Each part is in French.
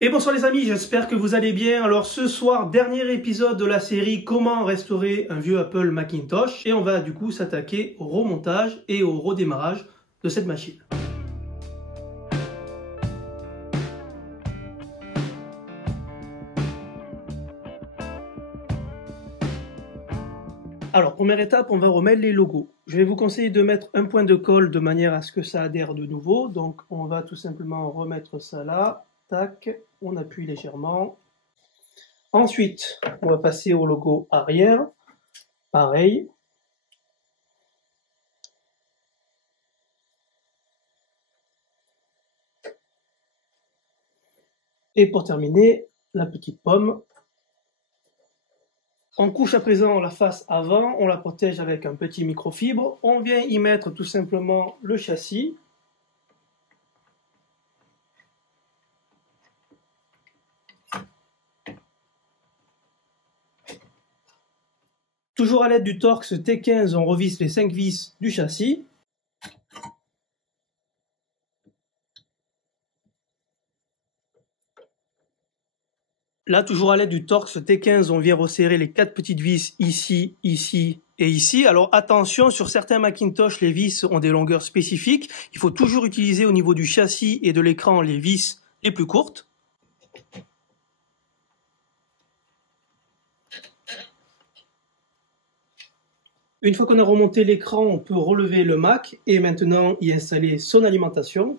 Et bonsoir les amis, j'espère que vous allez bien. Alors ce soir, dernier épisode de la série Comment restaurer un vieux Apple Macintosh. Et on va du coup s'attaquer au remontage et au redémarrage de cette machine. Alors première étape, on va remettre les logos. Je vais vous conseiller de mettre un point de colle de manière à ce que ça adhère de nouveau. Donc on va tout simplement remettre ça là. Tac, on appuie légèrement. Ensuite, on va passer au logo arrière. Pareil. Et pour terminer, la petite pomme. On couche à présent la face avant, on la protège avec un petit microfibre. On vient y mettre tout simplement le châssis. Toujours à l'aide du Torx T15, on revisse les 5 vis du châssis. Là, toujours à l'aide du Torx T15, on vient resserrer les 4 petites vis ici, ici et ici. Alors attention, sur certains Macintosh, les vis ont des longueurs spécifiques. Il faut toujours utiliser au niveau du châssis et de l'écran les vis les plus courtes. Une fois qu'on a remonté l'écran, on peut relever le Mac et maintenant y installer son alimentation.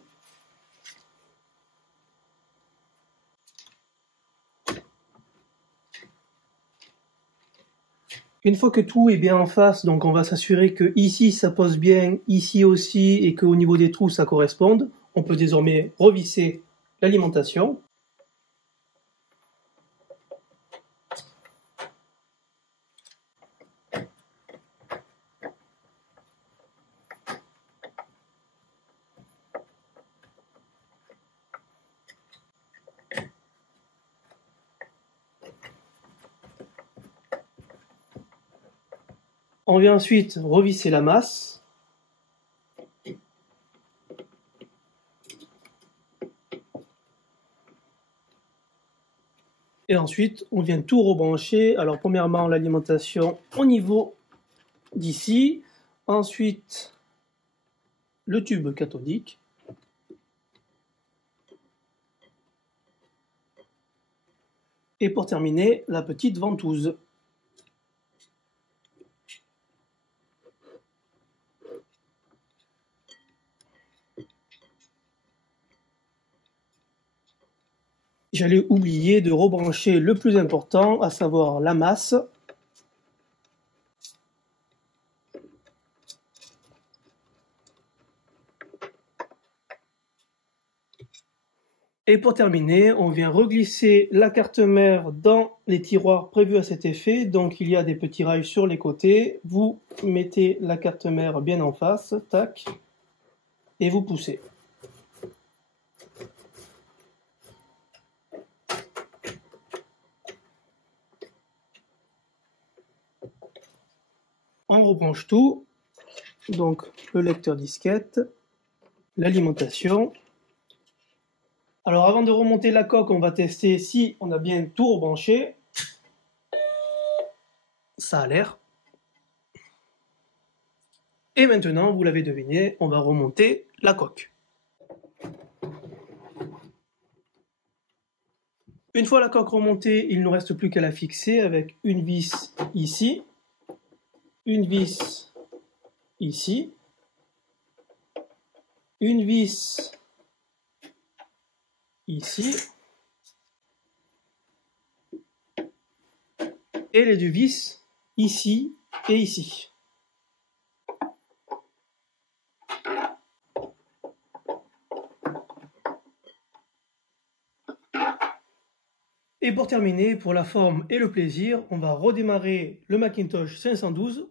Une fois que tout est bien en face, donc on va s'assurer que ici ça pose bien, ici aussi, et qu'au niveau des trous ça corresponde. On peut désormais revisser l'alimentation. On vient ensuite revisser la masse. Et ensuite, on vient tout rebrancher. Alors, premièrement, l'alimentation au niveau d'ici. Ensuite, le tube cathodique. Et pour terminer, la petite ventouse. J'allais oublier de rebrancher le plus important, à savoir la masse. Et pour terminer, on vient reglisser la carte mère dans les tiroirs prévus à cet effet. Donc il y a des petits rails sur les côtés. Vous mettez la carte mère bien en face, tac, et vous poussez. On rebranche tout, donc le lecteur disquette, l'alimentation. Alors avant de remonter la coque, on va tester si on a bien tout rebranché. Ça a l'air. Et maintenant, vous l'avez deviné, on va remonter la coque. Une fois la coque remontée, il ne nous reste plus qu'à la fixer avec une vis ici. Une vis ici, une vis ici, et les deux vis ici et ici. Et pour terminer, pour la forme et le plaisir, on va redémarrer le Macintosh 512.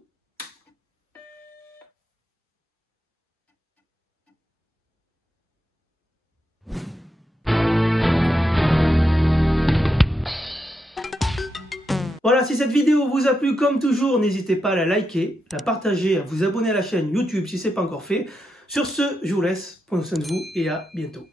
Voilà, si cette vidéo vous a plu, comme toujours, n'hésitez pas à la liker, la partager, à vous abonner à la chaîne YouTube si ce n'est pas encore fait. Sur ce, je vous laisse, prenez soin de vous et à bientôt.